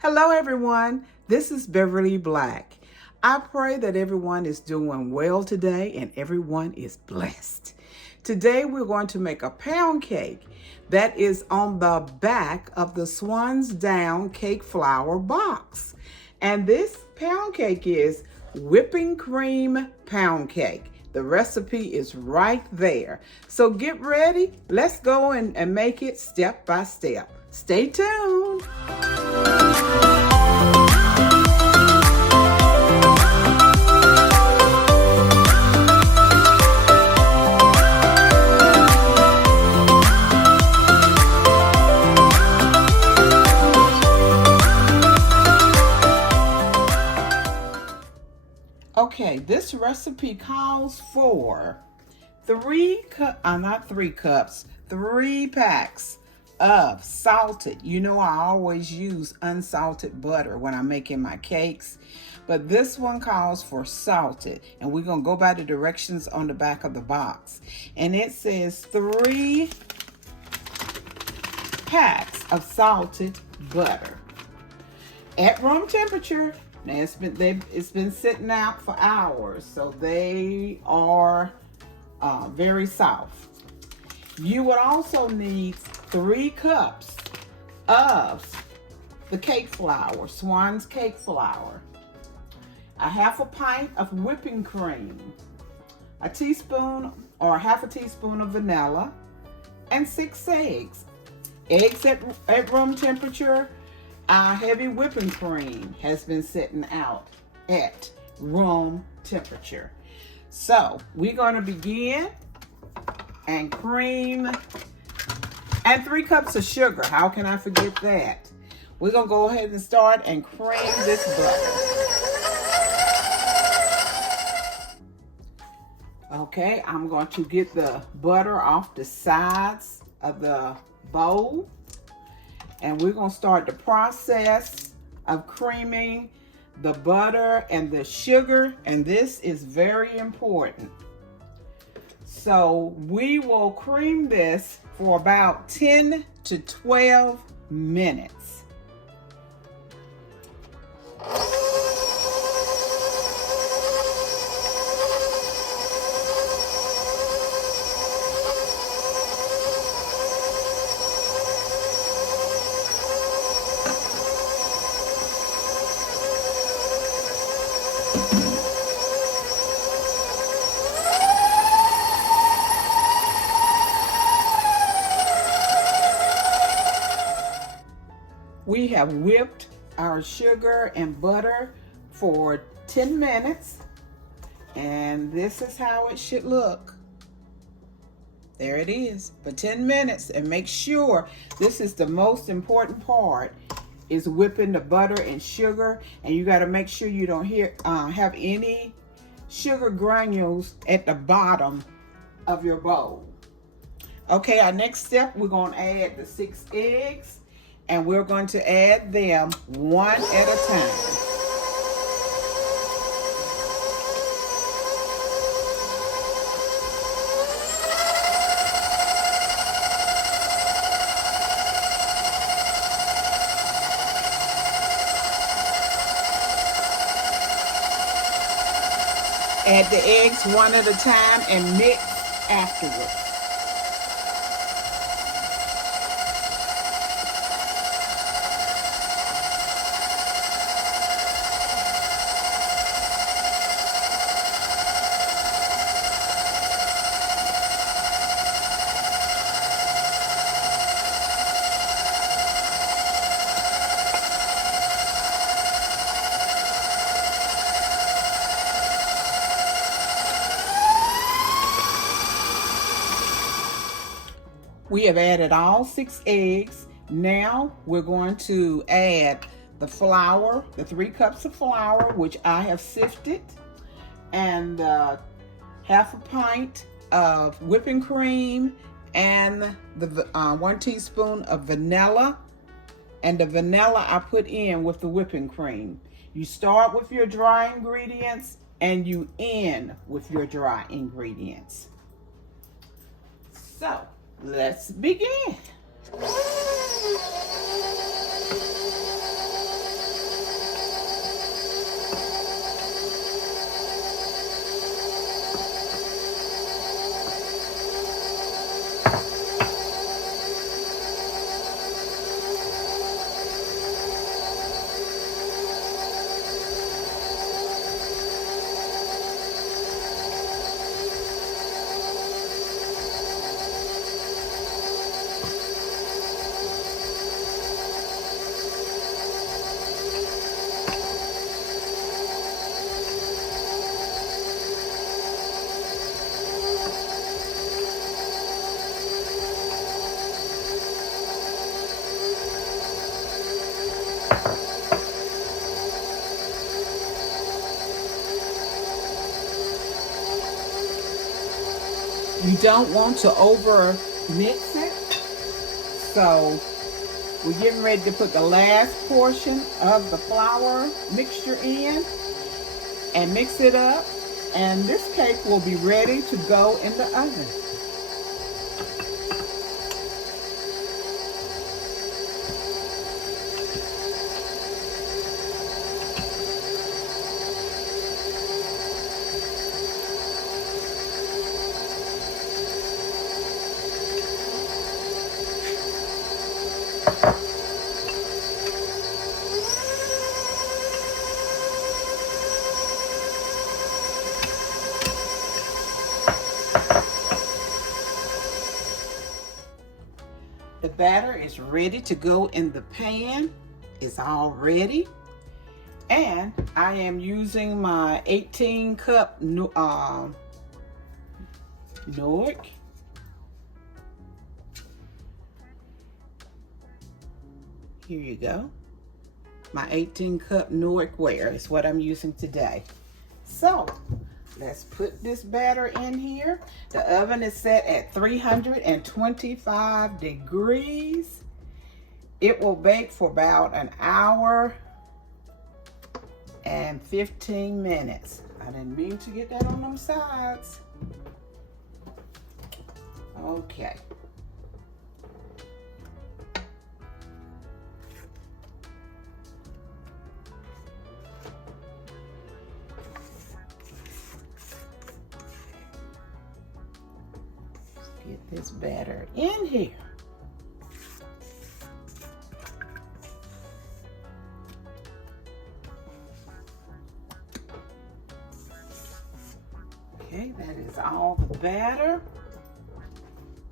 Hello everyone, this is Beverly Black. I pray that everyone is doing well today and everyone is blessed. Today we're going to make a pound cake that is on the back of the Swans Down Cake Flour box. And this pound cake is whipping cream pound cake. The recipe is right there. So get ready, let's go and make it step by step. Stay tuned. Okay, this recipe calls for 3 packs of salted. You know I always use unsalted butter when I'm making my cakes, but this one calls for salted, and we're gonna go by the directions on the back of the box. And it says 3 packs of salted butter at room temperature. Now it's been sitting out for hours, so they are very soft. You would also need 3 cups of the cake flour, Swans cake flour, a half a pint of whipping cream, a teaspoon or half a teaspoon of vanilla, and 6 eggs. Eggs at room temperature. Our heavy whipping cream has been sitting out at room temperature. So we're going to begin and cream and 3 cups of sugar. How can I forget that? We're going to go ahead and start and cream this butter. Okay, I'm going to get the butter off the sides of the bowl. And we're going to start the process of creaming the butter and the sugar. And this is very important. So we will cream this for about 10 to 12 minutes. We have whipped our sugar and butter for 10 minutes, and this is how it should look. There it is for 10 minutes, and make sure this is the most important part, is whipping the butter and sugar, and you got to make sure you don't have any sugar granules at the bottom of your bowl. Okay, our next step, we're going to add the 6 eggs. And we're going to add them one at a time. Add the eggs one at a time and mix afterwards. We have added all 6 eggs. Now we're going to add the flour, the 3 cups of flour, which I have sifted, and half a pint of whipping cream, and the 1 teaspoon of vanilla. And the vanilla I put in with the whipping cream. You start with your dry ingredients and you end with your dry ingredients. So let's begin. You don't want to over mix it. So we're getting ready to put the last portion of the flour mixture in and mix it up. And this cake will be ready to go in the oven. The batter is ready to go in the pan. It's all ready. And I am using my 18 cup Newark. Here you go. My 18 cup Newark ware is what I'm using today. So let's put this batter in here. The oven is set at 325 degrees. It will bake for about an hour and 15 minutes. I didn't mean to get that on them sides. Okay. Get this batter in here. Okay, that is all the batter.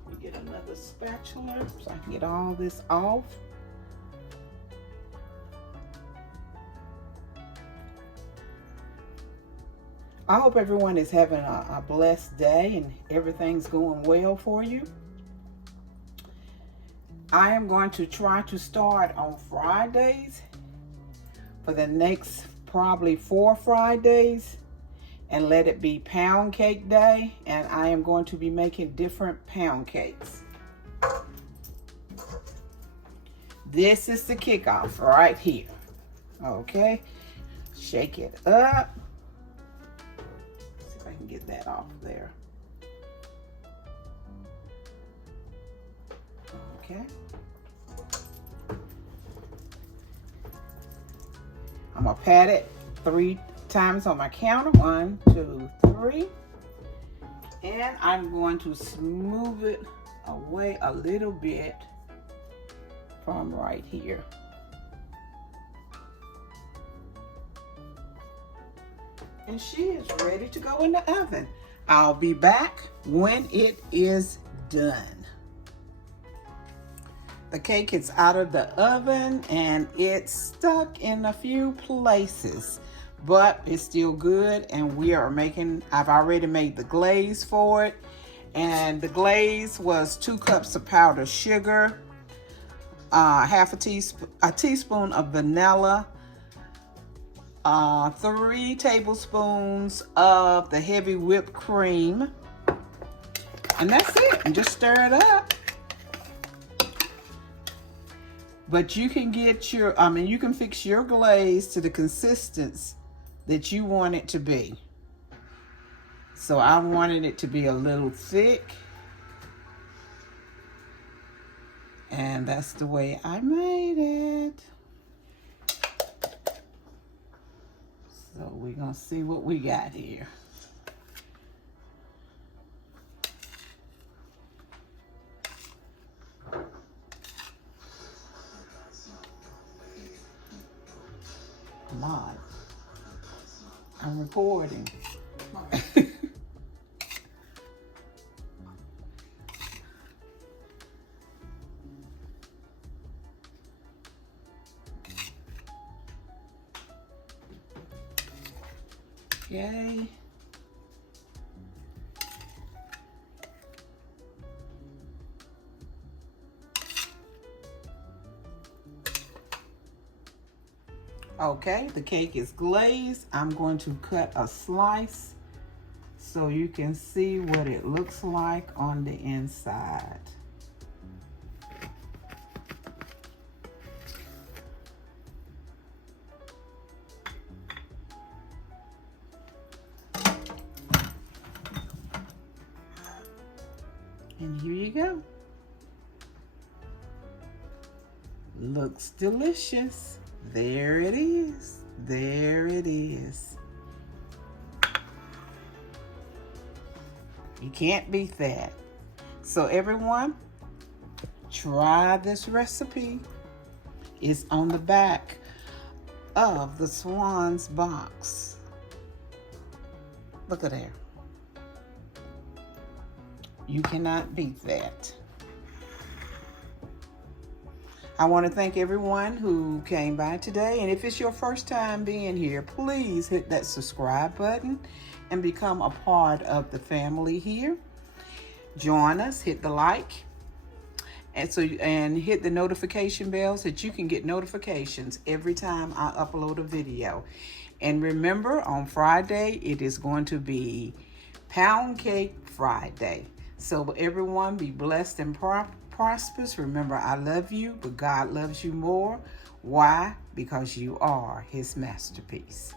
Let me get another spatula so I can get all this off. I hope everyone is having a blessed day and everything's going well for you. I am going to try to start on Fridays for the next probably 4 Fridays and let it be pound cake day, and I am going to be making different pound cakes. This is the kickoff right here. Okay, shake it up. See if I can get that off there. Okay. I'm gonna pat it 3 times on my counter. 1, 2, 3. And I'm going to smooth it away a little bit from right here. And she is ready to go in the oven. I'll be back when it is done. The cake is out of the oven and it's stuck in a few places, but it's still good. And we are making, I've already made the glaze for it. And the glaze was 2 cups of powdered sugar, half a teaspoon of vanilla, 3 tablespoons of the heavy whipped cream. And that's it. And just stir it up. But you can get your, you can fix your glaze to the consistency that you want it to be. So I wanted it to be a little thick. And that's the way I made it. So we're gonna see what we got here. Come on. I'm recording. Okay. Okay, the cake is glazed. I'm going to cut a slice so you can see what it looks like on the inside. And here you go. Looks delicious. There it is. There it is. You can't beat that. So everyone, try this recipe. It's on the back of the Swans box. Look at there. You cannot beat that. I want to thank everyone who came by today. And if it's your first time being here, please hit that subscribe button and become a part of the family here. Join us, hit the like, and hit the notification bell so that you can get notifications every time I upload a video. And remember, on Friday, it is going to be Pound Cake Friday. So everyone, be blessed and prosperous. Remember, I love you, but God loves you more. Why? Because you are his masterpiece.